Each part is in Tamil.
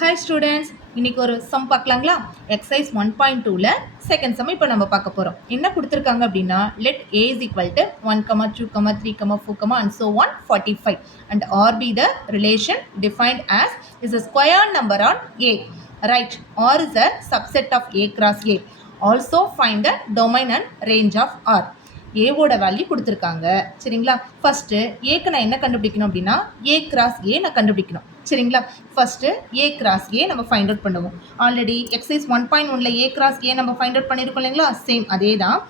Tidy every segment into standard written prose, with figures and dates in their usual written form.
ஹாய் ஸ்டூடெண்ட்ஸ், இன்னைக்கு ஒரு சம் பார்க்கலாங்களா? எக்ஸசைஸ் 1.2ல செகண்ட் சம் இப்போ நம்ம பார்க்க போகிறோம். என்ன கொடுத்துருக்காங்க அப்படின்னா, let a is equal to 1, 2, 3, 4, and so on 45 and r be the relation defined as is a square number on a. Right, r is a subset of a cross a. Also find the domain and range of r. ஏவோட வேல்யூ கொடுத்துருக்காங்க. சரிங்களா? ஃபர்ஸ்ட்டு ஏக்கு நான் என்ன கண்டுபிடிக்கணும் அப்படின்னா, ஏ கிராஸ் ஏ நான் கண்டுபிடிக்கணும். சரிங்களா? ஃபர்ஸ்ட்டு ஏ கிராஸ் ஏ நம்ம ஃபைண்ட் அவுட் பண்ணுவோம். ஆல்ரெடி எக்ஸசைஸ் 1.1ல ஏ கிராஸ் ஏ நம்ம ஃபைண்ட் அவுட் பண்ணியிருக்கோம் இல்லைங்களா? சேம் அதே தான்.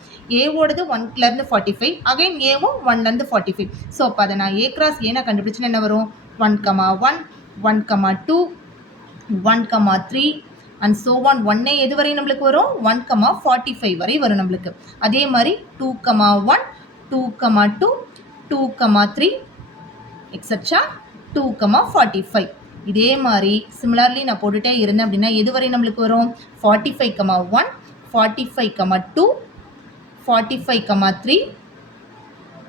ஏவோடது 1லேருந்து 45, அகைன் ஏவும் 1லேருந்து 45. ஸோ அப்போ அதை நான் ஏ கிராஸ் ஏ நான் கண்டுபிடிச்சுன்னா என்ன வரும்? 1, 1, 2, 1, 3 அண்ட் ஸோ ஒன். ஒன்னே எது வரை நம்மளுக்கு வரும்? 1, 45 வரை வரும் நம்மளுக்கு. அதே மாதிரி 2, 1, 2, 2, 2, 3 எக்ஸட்ரா 2, 45. இதே மாதிரி சிமிலர்லி நான் போட்டுகிட்டே இருந்தேன் அப்படின்னா எது வரை நம்மளுக்கு வரும்? 45, 1, 45, 2, 45, 3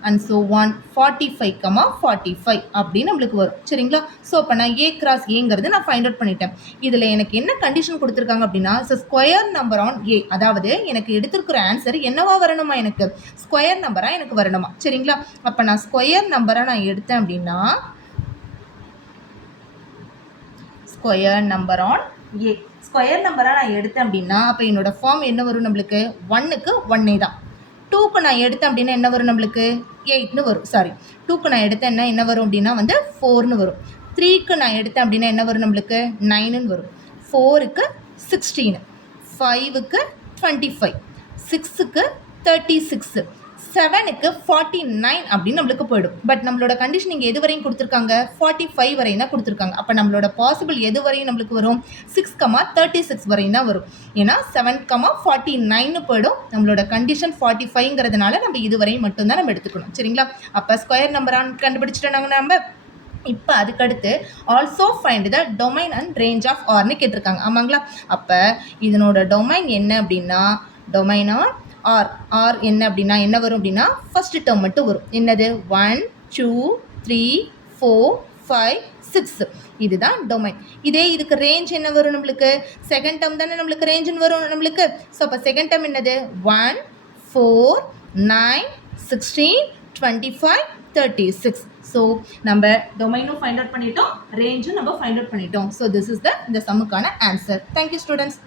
அண்ட் ஸோ ஒன் 45, 45 அப்படின்னு நம்மளுக்கு வரும். சரிங்களா? ஸோ அப்போ நான் ஏ கிராஸ் ஏங்கிறது நான் ஃபைண்ட் அவுட் பண்ணிட்டேன். இதில் எனக்கு என்ன கண்டிஷன் கொடுத்துருக்காங்க அப்படின்னா, ஸ்கொயர் நம்பர் ஆன் ஏ, அதாவது எனக்கு எடுத்திருக்கிற ஆன்சர் என்னவா வரணுமா? எனக்கு ஸ்கொயர் நம்பராக எனக்கு வரணுமா? சரிங்களா? அப்போ நான் ஸ்கொயர் நம்பராக நான் எடுத்தேன் அப்படின்னா, square number on a, square நம்பராக நான் எடுத்தேன் அப்படின்னா அப்போ என்னோட ஃபார்ம் என்ன வரும் நம்மளுக்கு? 1க்கு 1 தான். 2க்கு நான் எடுத்தேன் அப்படின்னா என்ன வரும் நம்மளுக்கு? 8ன்னு வரும். சாரி, 2க்கு நான் எடுத்தேன்னா என்ன வரும் அப்படின்னா 4ன்னு வரும். 3க்கு நான் எடுத்தேன் அப்படின்னா என்ன வரும் நம்மளுக்கு? 9ன்னு வரும். 4க்கு 16, 5க்கு 25, 6க்கு 36, 7க்கு 49 அப்படின்னு நம்மளுக்கு போயிடும். பட் நம்மளோட கண்டிஷன் இங்கே எது வரையும் கொடுத்துருக்காங்க? 45 வரையும் தான் கொடுத்துருக்காங்க. அப்போ நம்மளோட பாசிபிள் எது வரையும் நம்மளுக்கு வரும்? 6, 36 வரையும் தான் வரும். ஏன்னா 7, 49 போயிடும். நம்மளோட கண்டிஷன் 45ங்கிறதுனால நம்ம இது வரையும் மட்டும்தான் நம்ம எடுத்துக்கணும். சரிங்களா? அப்போ ஸ்கொயர் நம்பரான் கண்டுபிடிச்சிட்டோம் நம்ம. இப்போ அதுக்கடுத்து also find the domain and range of ஆர்னு கேட்டிருக்காங்க. ஆமாங்களா? அப்போ இதனோட டொமைன் என்ன அப்படின்னா, டொமைனா ஆர். ஆர் என்ன அப்படின்னா என்ன வரும் அப்படின்னா, ஃபர்ஸ்ட் டேர்ம் மட்டும் வரும். என்னது? 1, 2, 3, 4, 5, 6. இதுதான் டொமைன். இதே இதுக்கு ரேஞ்ச் என்ன வரும் நம்மளுக்கு? செகண்ட் டேர்ம் தானே நம்மளுக்கு ரேஞ்சுன்னு வரும் நம்மளுக்கு. ஸோ அப்போ செகண்ட் டேர்ம் என்னது? 1, 4, 9, 16, 25, 36. ஸோ நம்ம டொமைனும் ஃபைண்ட் அவுட் பண்ணிட்டோம், ரேஞ்சும் நம்ம ஃபைண்ட் அவுட் பண்ணிட்டோம். ஸோ திஸ் இஸ் இந்த சம்முக்கான ஆன்சர். Thank you students.